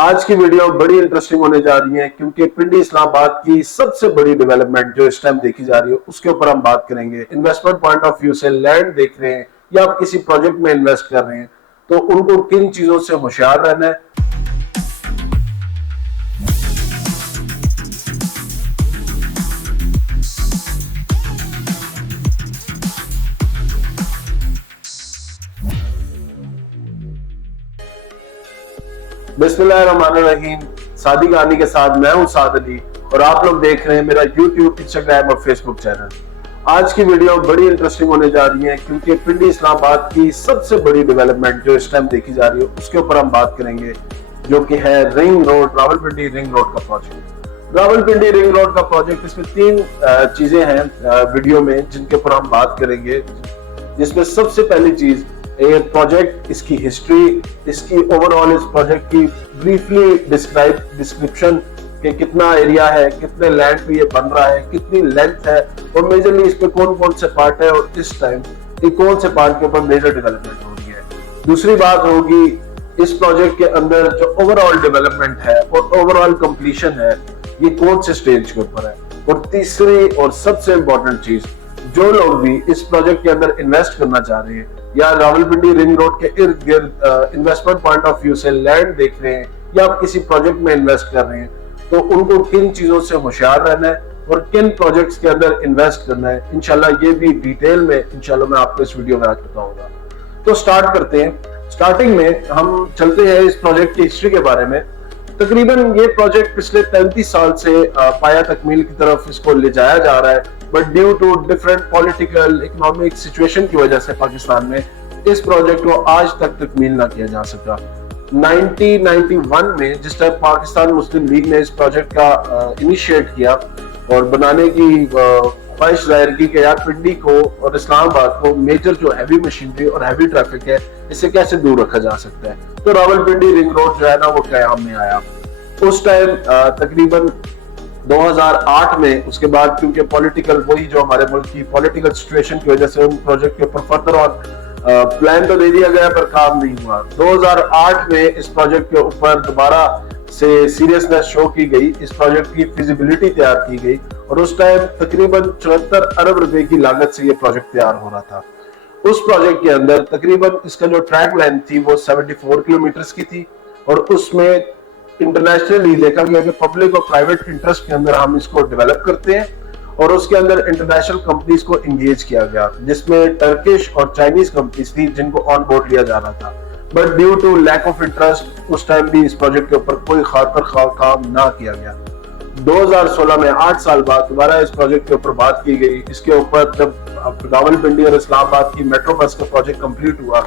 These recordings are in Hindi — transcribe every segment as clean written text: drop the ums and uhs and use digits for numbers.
आज की वीडियो बड़ी इंटरेस्टिंग होने जा रही है क्योंकि पिंडी इस्लामाबाद की सबसे बड़ी डेवलपमेंट जो इस टाइम देखी जा रही है उसके ऊपर हम बात करेंगे। इन्वेस्टमेंट पॉइंट ऑफ व्यू से लैंड देख रहे हैं या आप किसी प्रोजेक्ट में इन्वेस्ट कर रहे हैं तो उनको किन चीजों से होशियार रहना है। बिस्मिल्लाहिर्रहमानिर्रहीम। सादी कहानी के साथ मैं हूं साद अली और आप लोग देख रहे हैं मेरा यूट्यूब, इंस्टाग्राम और फेसबुक चैनल। आज की वीडियो बड़ी इंटरेस्टिंग होने जा रही है क्योंकि पिंडी इस्लामाबाद की सबसे बड़ी डेवलपमेंट जो इस टाइम देखी जा रही है उसके ऊपर हम बात करेंगे, जो कि है ring road, Rawalpindi ring road का प्रोजेक्ट। रावलपिंडी रिंग रोड का प्रोजेक्ट, इसमें तीन चीजें हैं वीडियो में जिनके ऊपर हम बात करेंगे। जिसमें सबसे पहली चीज ये प्रोजेक्ट, इसकी हिस्ट्री, इसकी ओवरऑल इस प्रोजेक्ट की ब्रीफली डिस्क्रिप्शन कि कितना एरिया है, कितने लैंड पे ये बन रहा है, कितनी लेंथ है और मेजरली इस पे कौन कौन से पार्ट है और इस टाइम ये कौन से पार्ट के ऊपर मेजर डेवलपमेंट हो रही है। दूसरी बात होगी इस प्रोजेक्ट के अंदर जो ओवरऑल डेवलपमेंट है और ओवरऑल कंप्लीशन है ये कौन से स्टेज के ऊपर है। और तीसरी और सबसे इंपॉर्टेंट चीज, जो लोग भी इस प्रोजेक्ट के अंदर इन्वेस्ट करना चाह रहे हैं या रावलपिंडी रिंग रोड के इर्द गिर्द इन्वेस्टमेंट पॉइंट ऑफ व्यू से लैंड देख रहे हैं या आप किसी प्रोजेक्ट में इन्वेस्ट कर रहे हैं तो उनको किन चीजों से होशियार रहना है और किन प्रोजेक्ट्स के अंदर इन्वेस्ट करना है, इंशाल्लाह ये भी डिटेल में इंशाल्लाह मैं आपको इस वीडियो में आज बताऊंगा। तो स्टार्ट करते हैं। स्टार्टिंग में हम चलते हैं इस प्रोजेक्ट की हिस्ट्री के बारे में। तकरीबन ये प्रोजेक्ट पिछले 33 साल से पाया तकमील की तरफ इसको ले जाया जा रहा है, but due to different political economic situation की वजह से पाकिस्तान में इस प्रोजेक्ट को आज तक तकमील ना किया जा सका। 1991 में जिस टाइम पाकिस्तान मुस्लिम लीग ने इस प्रोजेक्ट का इनिशिएट किया और बनाने की ख्वाहिश जाहिर की कि यार पिंडी को और इस्लामाबाद को मेजर जो हैवी मशीनरी और हैवी ट्रैफिक है इससे कैसे दूर रखा जा सकता है, तो रावलपिंडी रिंग रोड जो है ना वो कयाम में आया। उस टाइम तकरीबन 2008 में, उसके बाद क्योंकि पॉलिटिकल वही जो हमारे मुल्क की पॉलिटिकल सिचुएशन की वजह से उन प्रोजेक्ट के ऊपर फर्दर ऑन प्लान तो दे दिया गया पर काम नहीं हुआ। 2008 में इस प्रोजेक्ट के ऊपर दोबारा से सीरियसनेस शो की गई, इस प्रोजेक्ट की फिजिबिलिटी तैयार की गई और उस टाइम तकरीबन 74 अरब रुपए की लागत से ये प्रोजेक्ट तैयार हो रहा था। उस प्रोजेक्ट के अंदर तकरीबन इसका जो ट्रैक लेंथ थी वो 74 किलोमीटर की थी और उसमें इंटरनेशनली देखा गया कि पब्लिक और प्राइवेट इंटरेस्ट के अंदर हम इसको डेवलप करते हैं और उसके अंदर इंटरनेशनल कंपनीज को एंगेज किया गया, जिसमें टर्किश और चाइनीज कंपनीज थी जिनको ऑन बोर्ड लिया जा रहा था। But due to lack of interest उस टाइम भी इस प्रोजेक्ट के ऊपर कोई खातर काम ना किया गया। 2016 में 8 साल बाद दोबारा इस प्रोजेक्ट के ऊपर बात की गई। इसके ऊपर जब रावलपिंडी और इस्लामाबाद की मेट्रो बस का प्रोजेक्ट कंप्लीट हुआ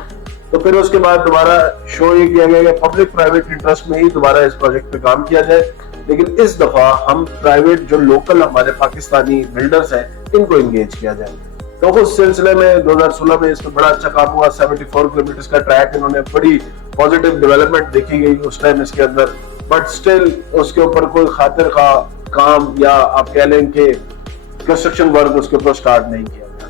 तो फिर उसके बाद दोबारा शो ये किया गया कि पब्लिक प्राइवेट इंटरेस्ट में ही दोबारा इस प्रोजेक्ट पे काम किया जाए, लेकिन इस दफा हम प्राइवेट जो लोकल हमारे पाकिस्तानी बिल्डर्स हैं इनको एंगेज किया जाए। तो उस सिलसिले में 2016 में इसमें बड़ा अच्छा काम हुआ। 74 किलोमीटर का ट्रैक इन्होंने बड़ी पॉजिटिव डेवलपमेंट देखी गई उस टाइम इसके अंदर, बट स्टिल उसके ऊपर कोई खातिर का काम या आप कह लें कि कंस्ट्रक्शन वर्क उसके ऊपर स्टार्ट नहीं किया गया।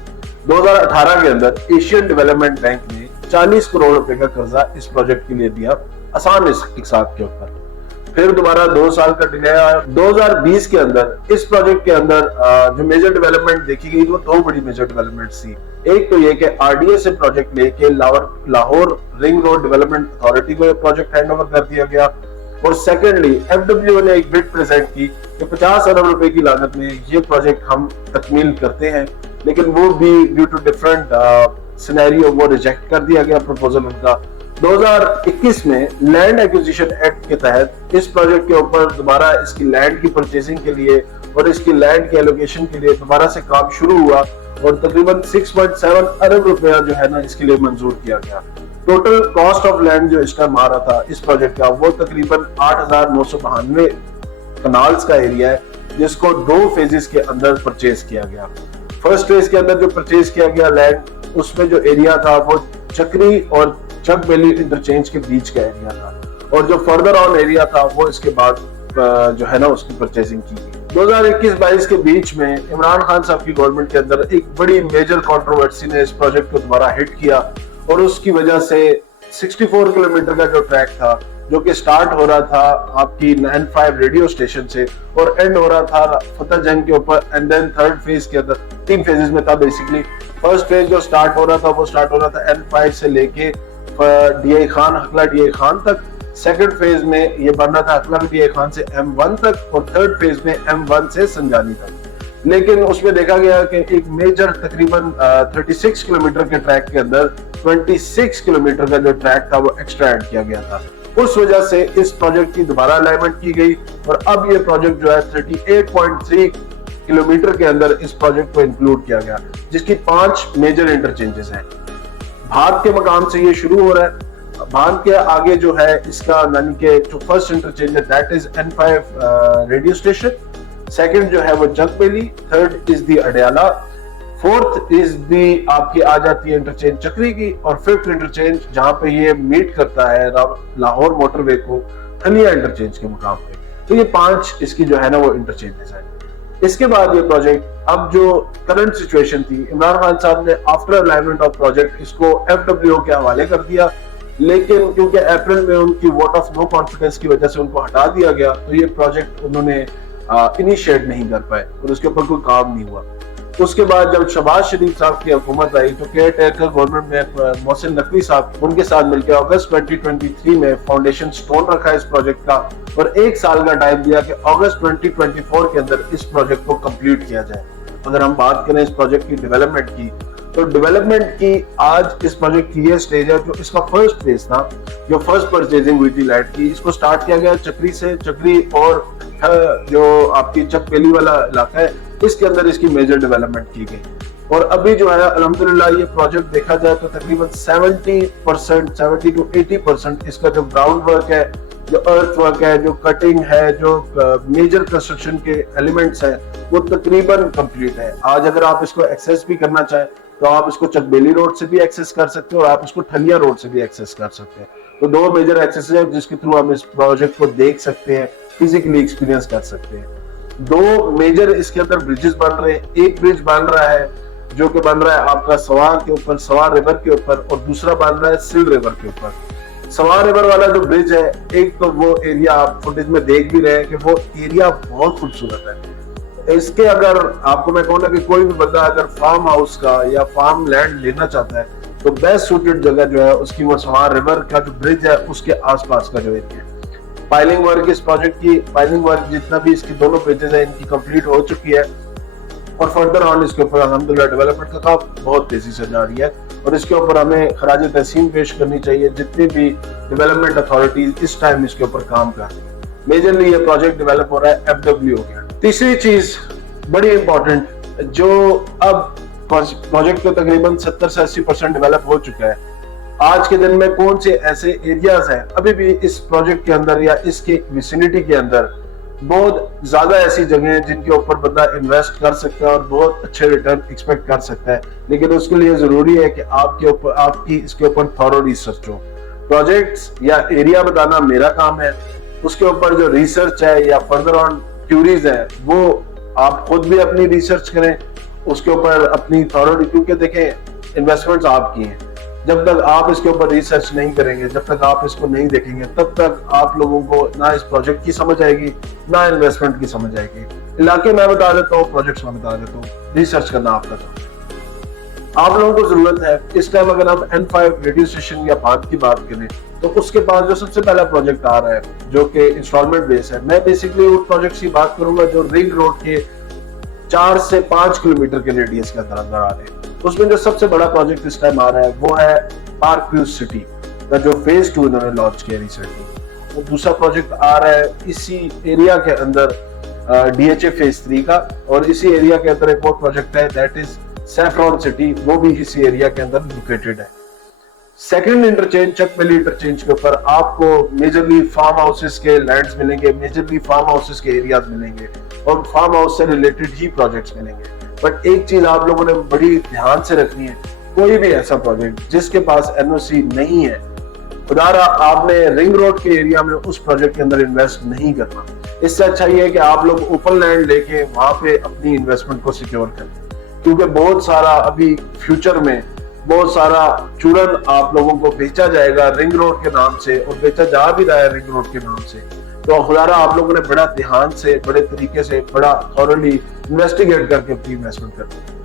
2018 के अंदर एशियन डेवलपमेंट बैंक ने 40 करोड़ रुपए का कर्जा इस प्रोजेक्ट के लिए दिया आसान हिसाब के ऊपर। फिर दोबारा 2 साल का डिले आया। 2020 के अंदर इस प्रोजेक्ट के अंदर जो मेजर डेवलपमेंट देखी गई वो 2 बड़ी मेजर डेवलपमेंट थी। एक तो ये कि आरडीए से प्रोजेक्ट लेके Lahore ring road development authority को प्रोजेक्ट हैंडओवर कर दिया गया और सेकेंडली एफडब्ल्यू ने एक बिड प्रेजेंट की कि 50 अरब रुपए की लागत में ये प्रोजेक्ट हम तकमील करते हैं, लेकिन वो भी ड्यू टू डिफरेंट सिनेरियो वो रिजेक्ट कर दिया गया प्रपोजल उनका। 2021 में लैंड एक्विजिशन एक्ट के तहत इस प्रोजेक्ट के ऊपर दोबारा इसकी लैंड की परचेसिंग के लिए और इसकी लैंड की एलोकेशन के लिए दोबारा से काम शुरू हुआ और तकरीबन 6.7 अरब रुपया जो है ना इसके लिए मंजूर किया गया। टोटल कॉस्ट ऑफ लैंड जो इस टाइम आ रहा था इस प्रोजेक्ट का वो तकरीबन 8,992 कनाल्स का एरिया है, जिसको 2 फेजेस के अंदर परचेज किया गया। फर्स्ट फेज के अंदर जो परचेज किया गया लैंड, उसमें जो एरिया था वो चक्री और चक वैली इंटरचेंज के बीच का एरिया था और जो फर्दर ऑन एरिया था वो इसके बाद जो है ना उसकी परचेजिंग की गई। 2021-22 के बीच में इमरान खान साहब की गवर्नमेंट के अंदर एक बड़ी मेजर कंट्रोवर्सी ने इस प्रोजेक्ट को दोबारा हिट किया और उसकी वजह से 64 किलोमीटर का जो ट्रैक था जो कि स्टार्ट हो रहा था आपकी N5 रेडियो स्टेशन से और एंड हो रहा था फतेह जंग के ऊपर। एंड देन थर्ड फेज के अंदर 3 फेजेस में था बेसिकली। फर्स्ट फेज जो स्टार्ट हो रहा था वो स्टार्ट हो रहा था N5 से लेके DI खान, हकला DI खान तक। सेकंड फेज में ये बन रहा था हकला DI खान से M1 तक और थर्ड फेज में M1 से संजानी तक। लेकिन उसमें देखा गया कि एक मेजर तकरीबन 36 किलोमीटर के ट्रैक के अंदर 26 किलोमीटर का जो ट्रैक था वो एक्स्ट्रा ऐड किया गया था। उस वजह से इस प्रोजेक्ट की दोबारा अलाइनमेंट की गई और अब ये प्रोजेक्ट जो है 38.3 किलोमीटर के अंदर इस प्रोजेक्ट को इंक्लूड किया गया, जिसकी 5 मेजर इंटरचेंजेस हैं। भाग के मकाम से ये शुरू हो रहा है। भाग के आगे जो है इसका यानी कि जो फर्स्ट इंटरचेंज है that is N5 radio station. Second जो है वो Jagbeli, third is the Adyala, fourth is the आपकी आ जाती है इंटरचेंज चक्री की और फिफ्थ इंटरचेंज जहां पे ये मीट करता है लाहौर मोटरवे को थलिया इंटरचेंज के मुकाम पे। तो ये 5 इसकी जो है ना वो इंटरचेंजेस है। इसके बाद ये प्रोजेक्ट अब जो करंट सिचुएशन थी, इमरान खान साहब ने आफ्टर अलाइनमेंट ऑफ प्रोजेक्ट इसको FWO के हवाले कर दिया, लेकिन क्योंकि अप्रैल में उनकी वोट ऑफ नो कॉन्फिडेंस की वजह से उनको हटा दिया गया, तो ये प्रोजेक्ट उन्होंने इनिशिएट नहीं कर पाए और उसके ऊपर कोई काम नहीं हुआ। उसके बाद जब शहबाज शरीफ साहब की हुकूमत आई तो केयर टेकर गवर्नमेंट में मोहसिन नकवी साहब उनके साथ मिलकर अगस्त 2023 में फाउंडेशन स्टोन रखा इस प्रोजेक्ट का और 1 साल का टाइम दिया कि अगस्त 2024 के अंदर इस प्रोजेक्ट को कंप्लीट किया जाए। अगर हम बात करें इस प्रोजेक्ट की डेवलपमेंट की, तो डेवलपमेंट की आज इस प्रोजेक्ट की ये स्टेज है जो इसका फर्स्ट फेज था, जो फर्स्ट परचेजिंग हुई थी लैंड की। इसको स्टार्ट किया गया चक्री से। चक्री और जो आपकी चकपेली वाला इलाका है इसके अंदर इसकी मेजर डेवलपमेंट की गई और अभी जो है अल्हम्दुलिल्लाह ये प्रोजेक्ट देखा जाए तो तकरीबन 70% 70 to 80% इसका जो ग्राउंड वर्क है, जो अर्थ वर्क है, जो कटिंग है, जो मेजर कंस्ट्रक्शन के एलिमेंट्स हैं वो तकरीबन कंप्लीट है। आज अगर आप इसको एक्सेस भी करना चाहें तो आप इसको चकबेली रोड से भी एक्सेस कर सकते हो और आप इसको ठलिया रोड से भी एक्सेस कर सकते हैं। तो 2 मेजर एक्सेस है जिसके थ्रू आप इस प्रोजेक्ट को देख सकते हैं, फिजिकली एक्सपीरियंस कर सकते हैं। 2 मेजर इसके अंदर ब्रिजेस बन रहे हैं। एक ब्रिज बन रहा है जो कि बन रहा है आपका सवार के ऊपर, सवार रिवर के ऊपर, और दूसरा बन रहा है सिल रिवर के ऊपर। सवार रिवर वाला जो ब्रिज है, एक तो वो एरिया आप फुटेज में देख भी रहे हैं कि वो एरिया बहुत खूबसूरत है। इसके अगर आपको मैं कहूँ ना कि कोई भी बंदा अगर फार्म हाउस का या फार्म लैंड लेना चाहता है तो बेस्ट सूटेड जगह जो है उसकी वो सवार रिवर का जो ब्रिज है उसके आसपास का जो एरिया है। पाइलिंग वर्क इस प्रोजेक्ट की, पाइलिंग वर्क जितना भी इसकी दोनों ब्रिजेस है इनकी कंप्लीट हो चुकी है और फर्दर ऑन इसके ऊपर अल्हम्दुलिल्लाह डेवलपमेंट का काम बहुत तेजी से जारी है और इसके ऊपर हमें खराज तहसीन पेश करनी चाहिए जितनी भी डेवलपमेंट अथॉरिटीज इस टाइम इसके ऊपर काम कर रही है। मेजरली ये प्रोजेक्ट डेवलप हो रहा है FWO के। तीसरी चीज बड़ी इंपॉर्टेंट, जो अब प्रोजेक्ट को तकरीबन 70 से 80% डेवलप हो चुका है। आज के दिन में कौन से ऐसे एरियाज हैं अभी भी इस प्रोजेक्ट के अंदर या इसके विसिनिटी के अंदर, बहुत ज्यादा ऐसी जगह हैं जिनके ऊपर बंदा इन्वेस्ट कर सकता है और बहुत अच्छे रिटर्न एक्सपेक्ट कर सकता है, लेकिन उसके लिए जरूरी है कि आपकी इसके ऊपर थॉरो रिसर्च हो। प्रोजेक्ट्स या एरिया बताना मेरा काम है, उसके ऊपर जो रिसर्च है या फर्दर ऑन क्यूरीज है वो आप खुद भी अपनी रिसर्च करें, उसके ऊपर अपनी थॉरो, क्योंकि देखें इन्वेस्टमेंट्स आपकी हैं। जब तक आप इसके ऊपर रिसर्च नहीं करेंगे, जब तक आप इसको नहीं देखेंगे, तब तक आप लोगों को ना इस प्रोजेक्ट की समझ आएगी ना इन्वेस्टमेंट की समझ आएगी। इलाके मैं बता देता हूँ, प्रोजेक्ट्स मैं बता देता हूँ, रिसर्च करना आपका काम। आप लोगों को जरूरत है इस टाइम अगर आप N5 रेडियो स्टेशन या भाग की बात करें तो उसके पास जो सबसे पहला प्रोजेक्ट आ रहा है जो कि इंस्टॉलमेंट बेस है। मैं बेसिकली उस प्रोजेक्ट की बात करूंगा जो रिंग रोड के 4 से 5 किलोमीटर के रेडियस के अंदर आ रहे हैं। उसमें जो सबसे बड़ा प्रोजेक्ट इस टाइम आ रहा है वो है पार्क व्यू सिटी का, जो फेज 2 इन्होंने लॉन्च किया रिसेंटली। वो दूसरा प्रोजेक्ट आ रहा है इसी एरिया के अंदर DHA फेज 3 का, और इसी एरिया के अंदर एक और प्रोजेक्ट है दैट इज सैफरॉन सिटी, वो भी इसी एरिया के अंदर लोकेटेड है। सेकंड इंटरचेंज चकबेली इंटरचेंज के ऊपर आपको मेजरली फार्म हाउसेस के लैंड्स मिलेंगे, मेजरली फार्म हाउसेस के एरियाज मिलेंगे और फार्म हाउस से रिलेटेड ही प्रोजेक्ट्स मिलेंगे। बट एक चीज आप लोगों ने बड़ी ध्यान से रखनी है, कोई भी ऐसा प्रोजेक्ट जिसके पास NOC नहीं है, खुदारा आपने रिंग रोड के एरिया में उस प्रोजेक्ट के अंदर इन्वेस्ट नहीं करना। इससे अच्छा ये है कि आप लोग ओपन लैंड लेके वहां पे अपनी इन्वेस्टमेंट को सिक्योर करें, क्योंकि बहुत सारा अभी फ्यूचर में बहुत सारा चूरन आप लोगों को बेचा जाएगा रिंग रोड के नाम से, और बेचा जा भी रहा है रिंग रोड के नाम से। तो खुदारा आप लोगों ने बड़ा ध्यान से, बड़े तरीके से, बड़ा थॉरली इन्वेस्टिगेट करके अपनी इन्वेस्टमेंट करनी है।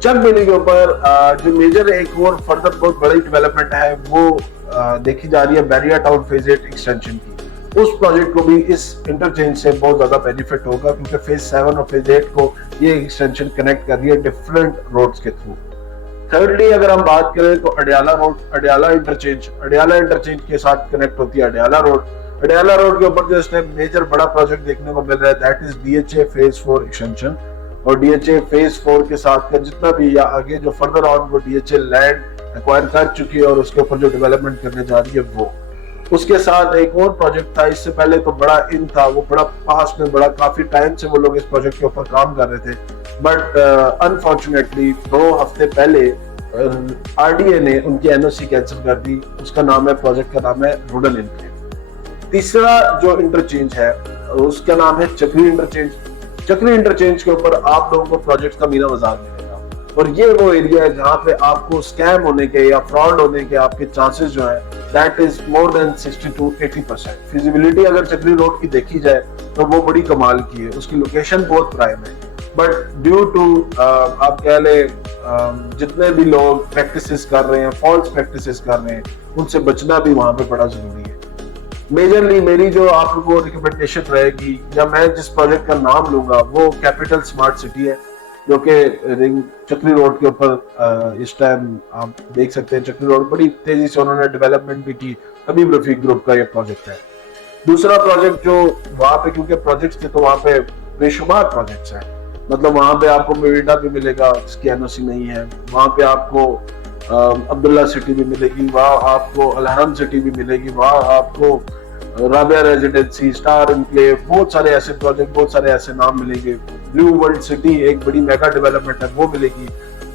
चक वैली के ऊपर जो मेजर एक और फर्दर बहुत बड़ी डेवलपमेंट है वो देखी जा रही है बैरिया टाउन फेज 8 एक्सटेंशन की। उस प्रोजेक्ट को भी इस इंटरचेंज से बहुत ज्यादा बेनिफिट होगा, क्योंकि फेज 7 और फेज 8 को ये एक्सटेंशन कनेक्ट कर रही है डिफरेंट रोड्स के थ्रू। थर्डली अगर हम बात करें तो अडियाला रोड, अडियाला इंटरचेंज के साथ कनेक्ट होती है अडियाला रोड। अडियाला रोड के ऊपर जो इस टाइम मेजर बड़ा प्रोजेक्ट देखने को मिल रहा है that is DHA phase 4 extension. और डीएचए फेज 4 के साथ का जितना भी या आगे जो फर्दर ऑन वो डीएचए लैंड एक्वायर कर चुकी है और उसके ऊपर जो डेवलपमेंट करने जा रही है वो, उसके साथ एक और प्रोजेक्ट था इससे पहले तो बड़ा इन था, वो बड़ा पास्ट में बड़ा काफी टाइम से वो लोग इस प्रोजेक्ट के ऊपर काम कर रहे थे, बट अनफॉर्चुनेटली 2 हफ्ते पहले आरडीए ने उनकी एनओसी कैंसिल कर दी। उसका नाम है, प्रोजेक्ट का नाम है रूडन इनक्लेव। तीसरा जो इंटरचेंज है उसका नाम है चक्री इंटरचेंज। चक्री इंटरचेंज के ऊपर आप लोगों को प्रोजेक्ट का मीना बाजार मिलेगा, और ये वो एरिया है जहां पे आपको स्कैम होने के या फ्रॉड होने के आपके चांसेस जो है that is more than 60 to 80%। Feasibility अगर चक्री रोड की देखी जाए तो वो बड़ी कमाल की है, उसकी लोकेशन बहुत प्राइम है, बट ड्यू टू आप कह ले जितने भी लोग प्रैक्टिसेस कर रहे हैं, फॉल्स प्रैक्टिसेस कर रहे हैं, उनसे बचना भी वहां पे बड़ा जरूरी है। मेजरली मेरी जो आप लोगों को रिकमेंडेशन रहेगी या मैं जिस प्रोजेक्ट का नाम लूंगा वो कैपिटल स्मार्ट सिटी है, जो कि रिंग चक्री रोड के ऊपर इस टाइम आप देख सकते हैं। चक्री रोड बड़ी तेजी से उन्होंने डेवलपमेंट भी की, हबीब रफीक ग्रुप का ये प्रोजेक्ट है। दूसरा प्रोजेक्ट जो वहां पे, क्योंकि प्रोजेक्ट्स थे तो वहां पे बेशुमार प्रोजेक्ट्स हैं, मतलब वहां पे आपको मेविडा भी मिलेगा जिसकी एनओसी नहीं है, वहां पे आपको अब्दुल्ला सिटी भी मिलेगी, वहाँ आपको अलहरम सिटी भी मिलेगी, वहाँ आपको राबिया रेजिडेंसी, स्टार एनक्लेव, बहुत सारे ऐसे प्रोजेक्ट, बहुत सारे ऐसे नाम मिलेंगे। ब्लू वर्ल्ड सिटी एक बड़ी मेगा डेवलपमेंट है, वो मिलेगी।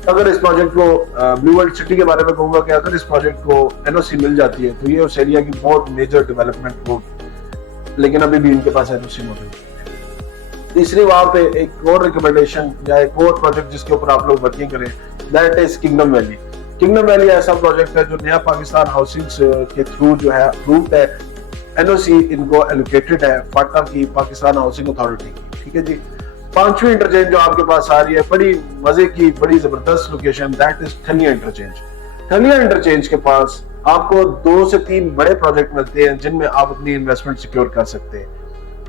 अगर इस प्रोजेक्ट को ब्लू वर्ल्ड सिटी के बारे में कहूंगा कि अगर इस प्रोजेक्ट को एनओसी मिल जाती है तो ये उस एरिया की बहुत मेजर डेवलपमेंट होगी, लेकिन अभी भी इनके पास एनओसी मौजूद है। तीसरी वहां पे एक और रिकमेंडेशन या एक और प्रोजेक्ट जिसके ऊपर आप लोग वर्किंग करें that is kingdom valley. Kingdom valley ऐसा प्रोजेक्ट है जो नया पाकिस्तान हाउसिंग के थ्रू जो है अप्रूव्ड है, एनओसी इनको एलोकेटेड है फाटा की, पाकिस्तान हाउसिंग अथॉरिटी की, ठीक है जी। पांचवी इंटरचेंज जो आपके पास आ रही है, बड़ी मजे की, बड़ी जबरदस्त location, that is Thalia interchange. Thalia interchange के पास आपको 2 से 3 बड़े प्रोजेक्ट मिलते हैं जिनमें आप अपनी इन्वेस्टमेंट सिक्योर कर सकते हैं।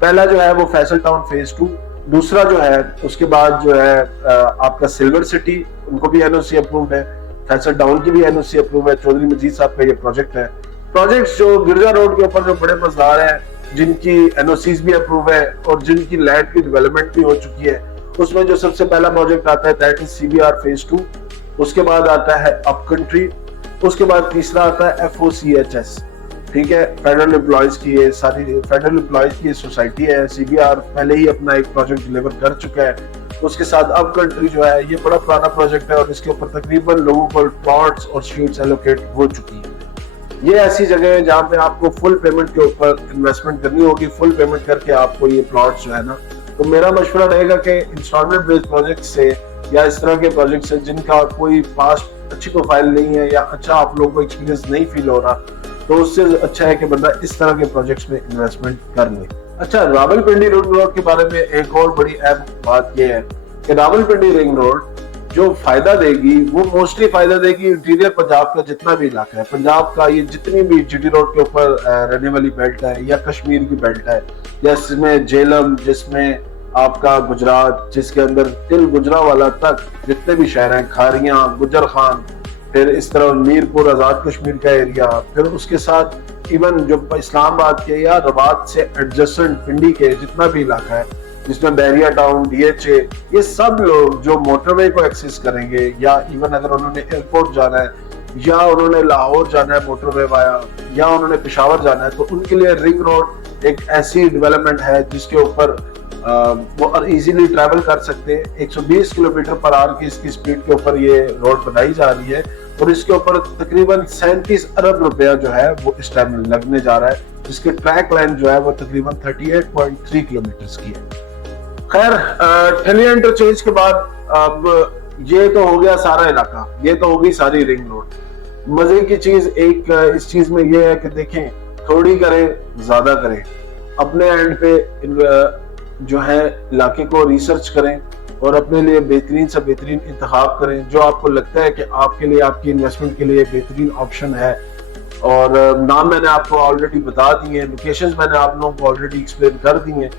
पहला जो है वो फैसल टाउन फेज 2, दूसरा जो है उसके बाद जो है आपका सिल्वर सिटी, उनको भी एनओसी अप्रूव्ड है, फैसल टाउन की भी एनओसी अप्रूव है, चौधरी मजीद साहब का ये प्रोजेक्ट है। प्रोजेक्ट्स जो गिरजा रोड के ऊपर जो बड़े मजदार हैं, जिनकी एनओसीज भी अप्रूव है और जिनकी लैंड की डेवलपमेंट भी हो चुकी है, उसमें जो सबसे पहला प्रोजेक्ट आता है दैट इज सीबीआर फेज 2, उसके बाद आता है अप कंट्री, उसके बाद तीसरा आता है एफओसीएचएस, ठीक है, फेडरल एम्प्लॉयज की ये सारी फेडरल एम्प्लॉयज की सोसाइटी है। सीबीआर पहले ही अपना एक प्रोजेक्ट डिलीवर कर चुका है। उसके साथ अब कंट्री जो है ये बड़ा पुराना प्रोजेक्ट है और इसके ऊपर तकरीबन लोगों को प्लॉट्स और शीट्स एलोकेट हो चुकी है। ये ऐसी जगह है जहाँ पे आपको फुल पेमेंट के ऊपर इन्वेस्टमेंट करनी होगी, फुल पेमेंट करके आपको ये प्लॉट्स जो है ना, तो मेरा मशवरा रहेगा कि इंस्टॉलमेंट बेस्ड प्रोजेक्ट से या इस तरह के प्रोजेक्ट से जिनका कोई पास्ट अच्छी प्रोफाइल नहीं है या अच्छा आप लोगों को एक्सपीरियंस नहीं फील हो रहा, तो उससे अच्छा है कि बंदा इस तरह के प्रोजेक्ट्स में इन्वेस्टमेंट कर ले। अच्छा, रावलपिंडी रिंग रोड के बारे में एक और बड़ी अहम बात यह है कि रावलपिंडी रिंग रोड जो फायदा देगी वो मोस्टली फायदा देगी इंटीरियर पंजाब का जितना भी इलाका है, पंजाब का ये जितनी भी जीटी रोड के ऊपर रहने वाली बेल्ट है या कश्मीर की बेल्ट है, जिसमें जेलम, जिसमें आपका गुजरात, जिसके अंदर तिल गुजरावाला तक जितने भी शहर हैं, खारियां, गुजर खान, फिर इस तरह मीरपुर, आजाद कश्मीर का एरिया, फिर उसके साथ इवन जो इस्लामाबाद के या रबात से एडजेसेंट पिंडी के जितना भी इलाका है जिसमें बैरिया टाउन, डीएचए, ये सब लोग जो मोटरवे को एक्सेस करेंगे या इवन अगर उन्होंने एयरपोर्ट जाना है या उन्होंने लाहौर जाना है मोटरवे वाया या उन्होंने पेशावर जाना है, तो उनके लिए रिंग रोड एक ऐसी डेवलपमेंट है जिसके ऊपर वो इजीली ट्रैवल कर सकते हैं। 120 किलोमीटर पर आवर की इसकी स्पीड के ऊपर ये रोड बनाई जा रही है और इसके ऊपर तकरीबन 37 अरब रुपया जो है वो इस टाइम लगने जा रहा है, जिसकी ट्रैक लाइन जो है वो तकरीबन 38.3 किलोमीटर की है। खैर, ठलिया इंटरचेंज के बाद अब ये तो हो गया सारा इलाका, ये तो होगी सारी रिंग रोड। मजे की चीज एक इस चीज में ये है कि देखें, थोड़ी करें ज्यादा करें, अपने एंड पे जो है इलाके को रिसर्च करें और अपने लिए बेहतरीन से बेहतरीन इंतखाब करें जो आपको लगता है कि आपके लिए, आपकी इन्वेस्टमेंट के लिए बेहतरीन ऑप्शन है। और नाम मैंने आपको ऑलरेडी बता दिए, लोकेशंस मैंने आप लोगों को ऑलरेडी एक्सप्लेन कर दी हैं।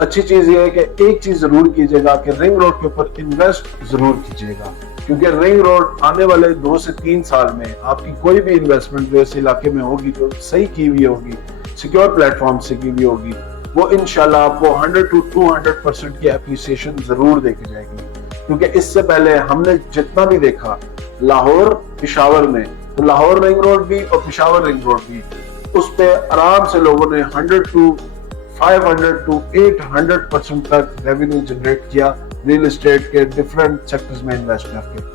अच्छी चीज ये है कि एक चीज जरूर कीजिएगा कि रिंग रोड के ऊपर इन्वेस्ट जरूर कीजिएगा, क्योंकि रिंग रोड आने वाले 2 से 3 साल में आपकी कोई भी इन्वेस्टमेंट जो इस इलाके में होगी, जो सही की हुई होगी, सिक्योर प्लेटफॉर्म से की हुई होगी, वो इंशाल्लाह आपको 100 to 200% की एप्रिसिएशन जरूर देके जाएगी। क्योंकि इससे पहले हमने जितना भी देखा लाहौर पिशावर में, तो लाहौर रिंग रोड भी और पिशावर रिंग रोड भी, उस पे आराम से लोगों ने 100 to 500 to 800% तक रेवेन्यू जनरेट किया रियल एस्टेट के डिफरेंट सेक्टर्स में इन्वेस्ट करके।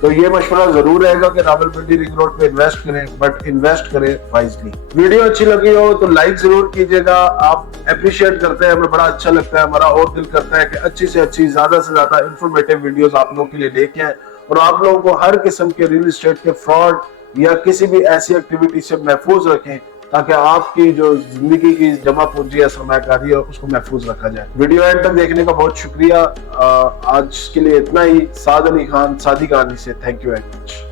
तो ये मशवरा जरूर रहेगा कि रावलपिंडी रिंग रोड पे इन्वेस्ट करें, बट इन्वेस्ट करें वाइजली। वीडियो अच्छी लगी हो तो लाइक जरूर कीजिएगा, आप अप्रिशिएट करते हैं, हमें बड़ा अच्छा लगता है, हमारा और दिल करता है कि अच्छी से अच्छी, ज्यादा से ज्यादा इंफॉर्मेटिव वीडियोस आप लोगों के लिए लेके आए और आप लोगों को हर किस्म के रियल एस्टेट के फ्रॉड या किसी भी ऐसी एक्टिविटी से महफूज रखें, ताकि आपकी जो जिंदगी की जमा पूंजी या सरमायाकारी है उसको महफूज रखा जाए। वीडियो एंड तक देखने का बहुत शुक्रिया। आज के लिए इतना ही। साद अली खान, सादी कहानी से, थैंक यू वेरी मच।